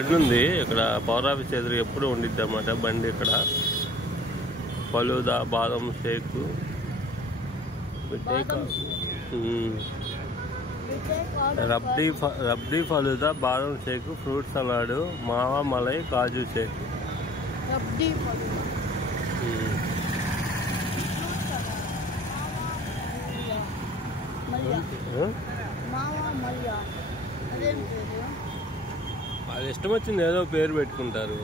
బండి ఉంది ఇక్కడ పవర్ ఆఫీస్ ఎదురు ఎప్పుడు ఉండిద్ది అన్నమాట బండి. ఇక్కడ ఫలూదా బాదం షేక్ రబ్డీ ఫలూదా బాదం షేక్ ఫ్రూట్ సలాడ్ మావా మలై కాజు షేక్. అది ఇష్టం వచ్చింది ఏదో పేరు పెట్టుకుంటారు.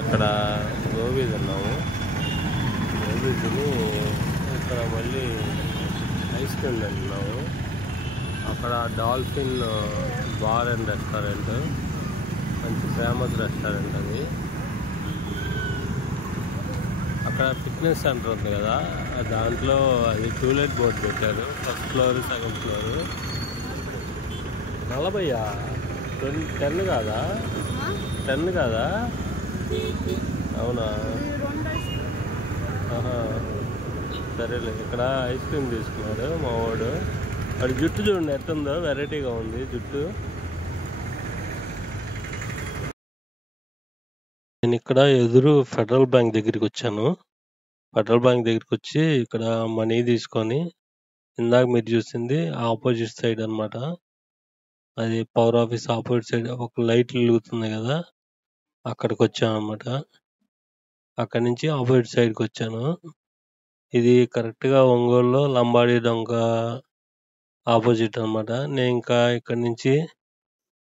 ఇక్కడ గోబీ తిన్నాము. గోబీ తిని ఇక్కడ మళ్ళీ ఐస్ క్రీమ్ తింటున్నాము. అక్కడ డాల్ఫిన్ బార్ అండ్ రెస్టారెంట్ మంచి ఫేమస్ రెస్టారెంట్ అది. అక్కడ ఫిట్నెస్ సెంటర్ ఉంది కదా, దాంట్లో అది టూలెట్ బోర్డు పెట్టారు. ఫస్ట్ ఫ్లోర్ సెకండ్ ఫ్లోర్ 40 10 కాదా 10 కాదా? అవునా? సరేలే. ఇక్కడ ఐస్ క్రీమ్ తీసుకున్నాడు మా వాడు. వాడి జుట్టు చూడండి ఎట్టుందో, వెరైటీగా ఉంది జుట్టు. నేను ఇక్కడ ఎదురు ఫెడరల్ బ్యాంక్ దగ్గరికి వచ్చాను. ఫెడరల్ బ్యాంక్ దగ్గరికి వచ్చి ఇక్కడ మనీ తీసుకొని, ఇందాక మీరు చూసింది ఆపోజిట్ సైడ్ అన్నమాట. అది పవర్ ఆఫీస్ ఆపోజిట్ సైడ్ ఒక లైట్ వెలుగుతుంది కదా, అక్కడికి వచ్చాను అనమాట. అక్కడి నుంచి ఆపోజిట్ సైడ్కి వచ్చాను. ఇది కరెక్ట్గా ఒంగోలులో లంబాడి డొంక ఆపోజిట్ అన్నమాట. నేను ఇంకా ఇక్కడి నుంచి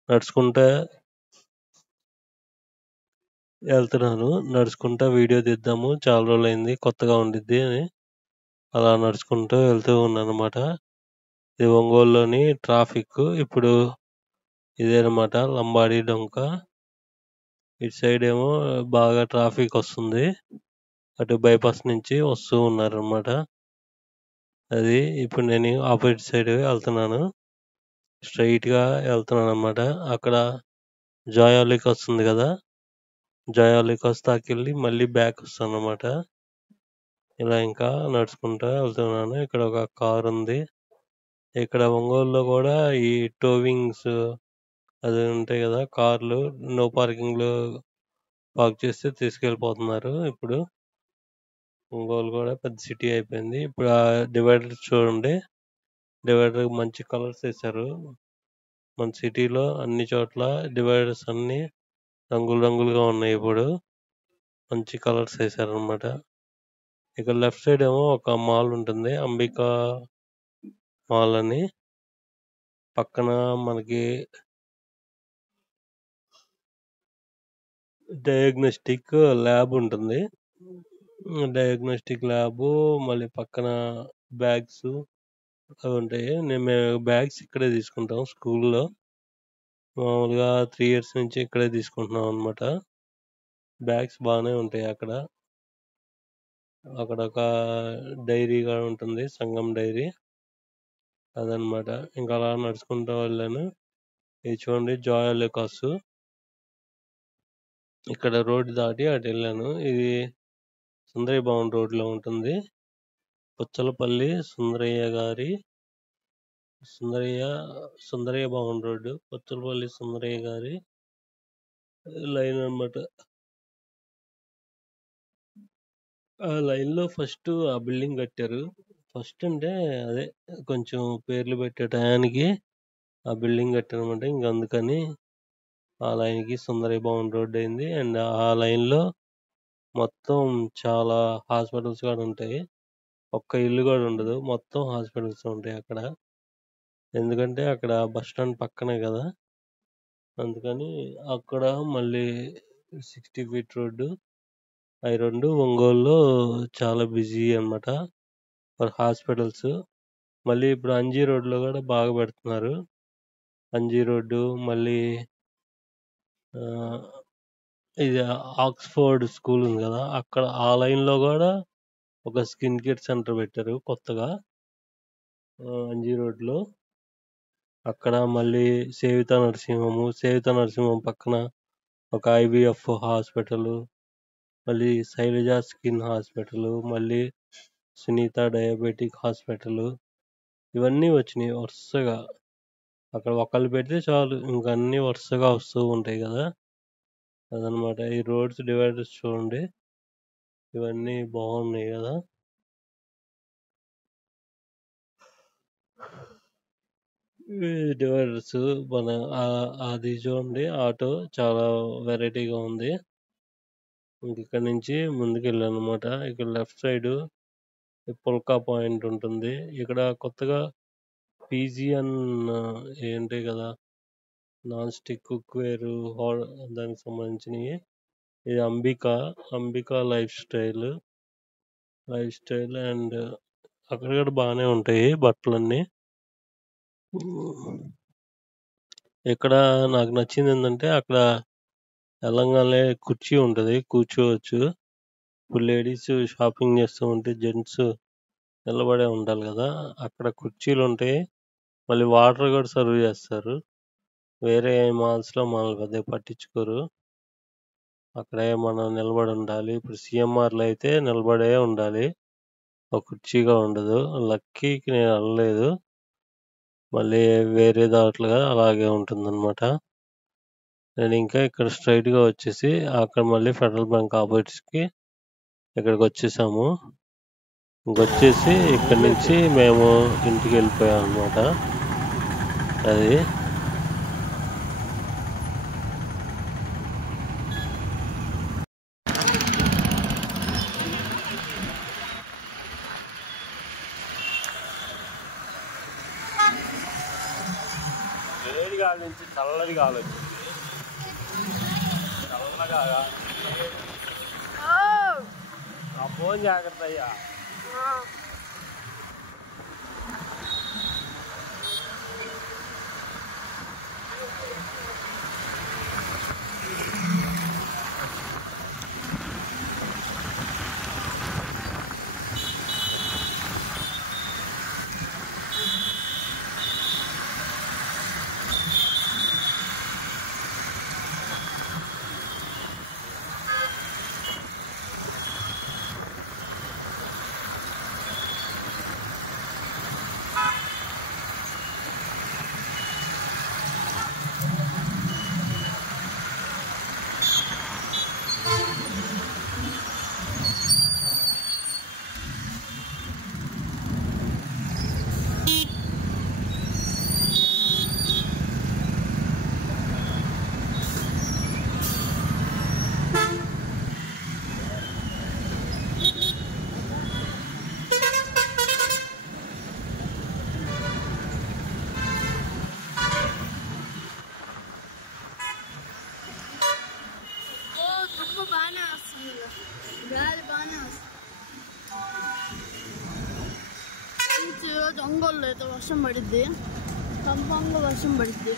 నడుచుకుంటా వెళ్తున్నాను. నడుచుకుంటా వీడియో తీద్దాము, చాలా రోజులైంది, కొత్తగా ఉండిద్ది అని అలా నడుచుకుంటూ వెళ్తూ ఉన్నాను అనమాట. ఇది ఒంగోలులోని ట్రాఫిక్. ఇప్పుడు ఇదేనమాట లంబాడి డొంక. ఇటు సైడ్ ఏమో బాగా ట్రాఫిక్ వస్తుంది, అటు బైపాస్ నుంచి వస్తూ ఉన్నారనమాట. అది ఇప్పుడు నేను ఆపోజిట్ సైడ్ వెళ్తున్నాను, స్ట్రైట్గా వెళ్తున్నాను అనమాట. అక్కడ జాయాలిక్ వస్తుంది కదా, జాయాలిక్ వస్తాకెళ్ళి మళ్ళీ బ్యాక్ వస్తాను అనమాట. ఇలా ఇంకా నడుచుకుంటా వెళ్తున్నాను. ఇక్కడ ఒక కార్ ఉంది. ఇక్కడ ఒంగోలులో కూడా ఈ టోవింగ్స్ అది ఉంటాయి కదా, కార్లు నో పార్కింగ్లో పార్క్ చేస్తే తీసుకెళ్ళిపోతున్నారు. ఇప్పుడు ఒంగోలు కూడా పెద్ద సిటీ అయిపోయింది. ఇప్పుడు ఆ డివైడర్ చూడండి, డివైడర్ మంచి కలర్స్ వేశారు. మన సిటీలో అన్ని చోట్ల డివైడర్స్ అన్ని రంగులు రంగులుగా ఉన్నాయి. ఇప్పుడు మంచి కలర్స్ వేశారు అనమాట. ఇక్కడ లెఫ్ట్ సైడ్ ఏమో ఒక మాల్ ఉంటుంది, అంబికా మాల్ అని. పక్కన మనకి డయాగ్నోస్టిక్ ల్యాబ్ ఉంటుంది. డయాగ్నోస్టిక్ ల్యాబ్ మళ్ళీ పక్కన బ్యాగ్స్ అవి ఉంటాయి. మేము బ్యాగ్స్ ఇక్కడే తీసుకుంటాం స్కూల్లో. మామూలుగా 3 years నుంచి ఇక్కడే తీసుకుంటున్నాం అనమాట. బ్యాగ్స్ బాగానే ఉంటాయి అక్కడ. అక్కడ ఒక డైరీ కూడా ఉంటుంది, సంగం డైరీ, అదనమాట. ఇంకా అలా నడుచుకుంటూ వెళ్ళాను. ఇది చూడండి జాయాలికాస్. ఇక్కడ రోడ్డు దాటి అటు వెళ్ళాను. ఇది సుందరయ్య భవన్ రోడ్లో ఉంటుంది. పుచ్చలపల్లి సుందరయ్య భవన్ రోడ్డు, పుచ్చలపల్లి సుందరయ్య గారి లైన్ అన్నమాట. ఆ లైన్ లో ఫస్ట్ ఆ బిల్డింగ్ కట్టారు. ఫస్ట్ అంటే అదే కొంచెం పేర్లు పెట్టే టయానికి ఆ బిల్డింగ్ కట్టారు అనమాట. ఇంక అందుకని ఆ లైన్ కి సుందరయ్య భవన్ రోడ్ అయింది. అండ్ ఆ లైన్ లో మొత్తం చాలా హాస్పిటల్స్ కూడా ఉంటాయి. ఒక్క ఇల్లు కూడా ఉండదు, మొత్తం హాస్పిటల్స్ ఉంటాయి అక్కడ. ఎందుకంటే అక్కడ బస్ స్టాండ్ పక్కనే కదా, అందుకని అక్కడ మళ్ళీ 60 feet రోడ్డు అవి రెండు ఒంగోలులో చాలా బిజీ అన్నమాట ఫర్ హాస్పిటల్స్. మళ్ళీ ఇప్పుడు అంజీ రోడ్లో కూడా బాగా పెడుతున్నారు. అంజీ రోడ్డు మళ్ళీ ఆ, ఇది ఆక్స్ఫోర్డ్ స్కూల్ ఉంది కదా, అక్కడ ఆ లైన్ లో కూడా ఒక స్కిన్ కేర్ సెంటర్ పెట్టారు కొత్తగా అంజీ రోడ్ లో. అక్కడ మళ్ళీ సేవిత నరసింహం పక్కన ఒక IVF హాస్పిటల్, మళ్ళీ శైలజ స్కిన్ హాస్పిటల్, మళ్ళీ సునీత డయాబెటిక్ హాస్పిటల్, ఇవన్నీ వచ్చినాయి వరుసగా. అక్కడ ఒకళ్ళు పెడితే చాలు ఇంక అన్ని వరుసగా వస్తూ ఉంటాయి కదా, అదనమాట. ఈ రోడ్స్ డివైడర్స్ చూడండి, ఇవన్నీ బాగున్నాయి కదా. డివైడర్స్ మన అది చూడండి, ఆటో చాలా వెరైటీగా ఉంది. ఇక్కడ నుంచి ముందుకు వెళ్ళానమాట. ఇక్కడ లెఫ్ట్ సైడ్ పుల్కా పాయింట్ ఉంటుంది. ఇక్కడ కొత్తగా పీజియన్ ఏంటి కదా, నాన్ స్టిక్ కుక్వేర్ దానికి సంబంధించినవి. ఇది అంబికా లైఫ్ స్టైల్ అండ్ అక్కడ కూడా బాగానే ఉంటాయి బట్టలన్నీ. ఇక్కడ నాకు నచ్చింది ఏంటంటే, అక్కడ తెలంగాణలో కుర్చీ ఉంటుంది, కూర్చోవచ్చు. ఇప్పుడు లేడీస్ షాపింగ్ చేస్తూ ఉంటే జెంట్స్ నిలబడే ఉండాలి కదా, అక్కడ కుర్చీలు ఉంటాయి. మళ్ళీ వాటర్ కూడా సర్వ్ చేస్తారు. వేరే మాల్స్లో మనల్ని పెద్దగా పట్టించుకోరు. అక్కడే మనం నిలబడి ఉండాలి. ఇప్పుడు సిఎంఆర్లో అయితే నిలబడే ఉండాలి, ఒక కుర్చీగా ఉండదు. లక్కీకి నేను వెళ్ళలేదు, మళ్ళీ వేరే దాంట్లో అలాగే ఉంటుందన్నమాట. నేను ఇంకా ఇక్కడ స్ట్రైట్గా వచ్చేసి అక్కడ మళ్ళీ ఫెడరల్ బ్యాంక్ ఆపోజిట్కి ఇక్కడికి వచ్చేసాము. ఇంకొచ్చేసి ఇక్కడి నుంచి మేము ఇంటికి వెళ్ళిపోయాం అనమాట. అది వేడి గాలి నుంచి చల్లటి గాలి వచ్చింది. చల్లగా ఆ ఫోన్ జాగ్రత్త అయ్యా. ఈరోజు ఒంగోలులో అయితే వర్షం పడిద్ది, కన్ఫామ్గా వర్షం పడిద్ది.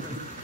ఆపేస్తాను